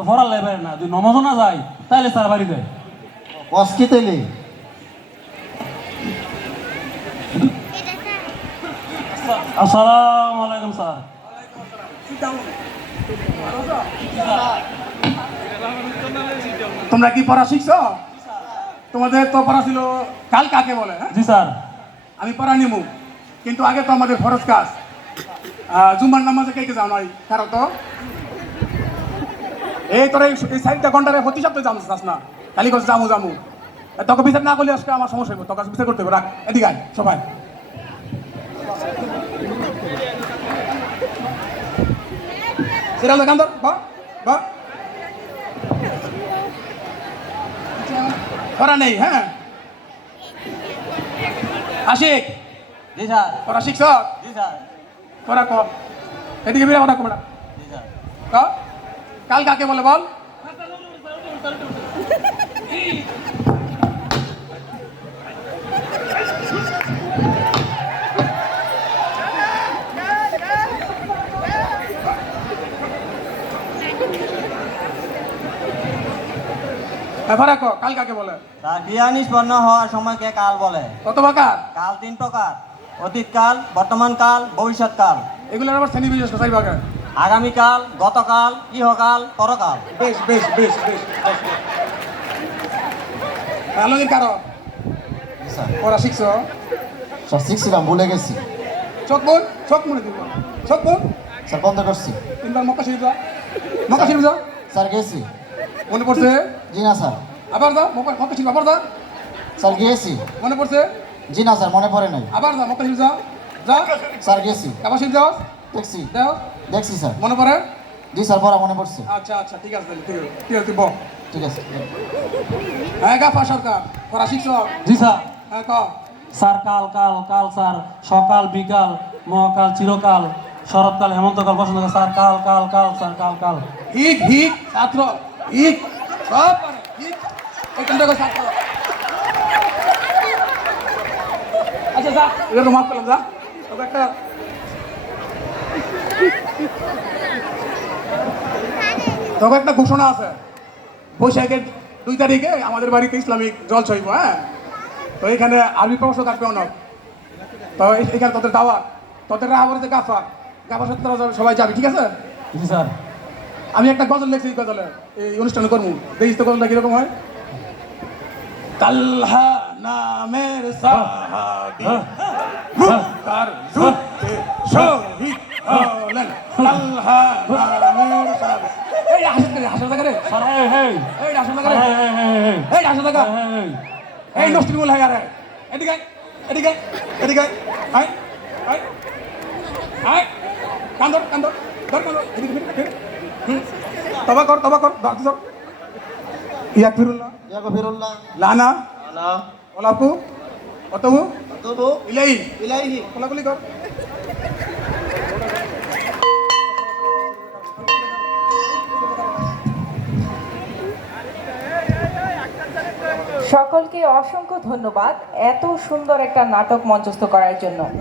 তো ভরার লেবে না, যদি নমাজও না যায় তাহলে স্যার বাড়ি দেয়। কষ্টি তেলে আসসালামু আলাইকুম স্যার। তোমরা কি পড়া শিখছো? তোমাদের তো পড়া ছিল কাল কাকে বলে, হ্যাঁ? জি স্যার। আমি পড়া নিমু, কিন্তু আগে তো আমাদের ফরজ কাজ জুম্মার নামাজে কে কে যাও নাই কারো তো এই তোরা এই 4 ঘন্টারে প্রতি সপ্তাহে যাস না, খালি করছে জামু জামু। তোকে বিচার না করলে আজকে আমার সমস্যা হইব, তোকে বিচার করতে হবে। রাখ এদিকে আয় সবাই। সিরাজ কান্দর বা বা পড়া নেই, হ্যাঁ? আশিক, জি স্যার। পড়া শিখছ? জি স্যার। পড়া ক এদিকে বিরা পড়া কমড়া জি স্যার। ক কাল কাকে বলে বল? পড়া ক কাল কাকে বলে? স্যার ক্রিয়া নিষ্পন্ন হওয়ার সময়কে কাল বলে। কত প্রকার? কাল 3 প্রকার: অতীতকাল, বর্তমানকাল, ভবিষ্যৎকাল। এগুলোর আবার শ্রেণী বিশেষ চাই ভাগে। আগামীকাল, গতকাল, ইহকাল, পরকাল। বেশ বেশ বেশ বেশ আলোকের কারো স্যার পড়া শিখছ? স্যার শিখছিলাম, ভুলে গেছি। চোখ বোন, চোখ মনে দিব, চোখ বোন। স্যার বন্ধ করছি। তিনবার মক্কা শরীফ যা, মক্কা শরীফ যা। স্যার গেছি। মনে পড়ছে? জি না স্যার। আবার যা, মক্কা শরীফ আবার যা। স্যার গিয়েছি। মনে পড়ছে? জি না স্যার, মনে পড়ে নাই। আবার যা, মক্কা শরীফ যা, যা। স্যার গেছি। আবার শরীফ যাও, দেখছি। যাও। দেখছি স্যার। মনে পড়ে? জি স্যার, পড়া মনে পড়ছে। আচ্ছা আচ্ছা, ঠিক আছে তাহলে, ঠিক আছে তুই বল। ঠিক আছে। হ্যাঁ গাফা সরকার, পড়া শিখছ? জি স্যার। হ্যাঁ ক। স্যার কাল কাল কাল স্যার, সকাল বিকাল, মহাকাল চিরকাল, শরৎকাল হেমন্তকাল বসন্তকাল। স্যার কাল কাল কাল স্যার, কাল কাল। হিক হিক ছাত্র, হিক সব পারে, হিক এখান থেকে ছাত্র। আচ্ছা যা, এটা মাফ করলাম, যা। তবে একটা তবে একটা ঘোষণা আছে, বৈশাখের 2 তারিখে আমাদের বাড়িতে ইসলামিক জলসা হইব, হ্যাঁ? তো এখানে আরবি প্রভাষক আসবে অনেক। তো এখানে তোদের দাওয়াত, তোদের রাহাবরে গাফা গাফা সত্য সবাই যাবি, ঠিক আছে? জি স্যার। আমি একটা গজল লিখছি, এই গজলে এই অনুষ্ঠানে করবো, দেখিস তো গজলটা কিরকম হয়। তালহা নামের সাহাবী মুক্তার যুদ্ধে শহীদ হলেন। তালহা নামের সাহাবী। এই হাসা দেখা রে, স্যার এই এই এই হাসা দেখা রে, এই হাসা দেখা, এই নষ্টি বলে হয়। আরে এদিকে এদিকে এদিকে আয় আয় আয়, কান্দর কান্দর ধর কান্দর, এদিকে তবা কর ধর ধর। ইয়া ফিরুল্লাহ, ইয়াকো ফিরুল্লাহ, লানা আলা ওলাপু অতবু তবু ইলাই ইলাইহি। কোলাকুলি কর। সকলকে অসংখ্য ধন্যবাদ এত সুন্দর একটা নাটক মঞ্চস্থ করার জন্য।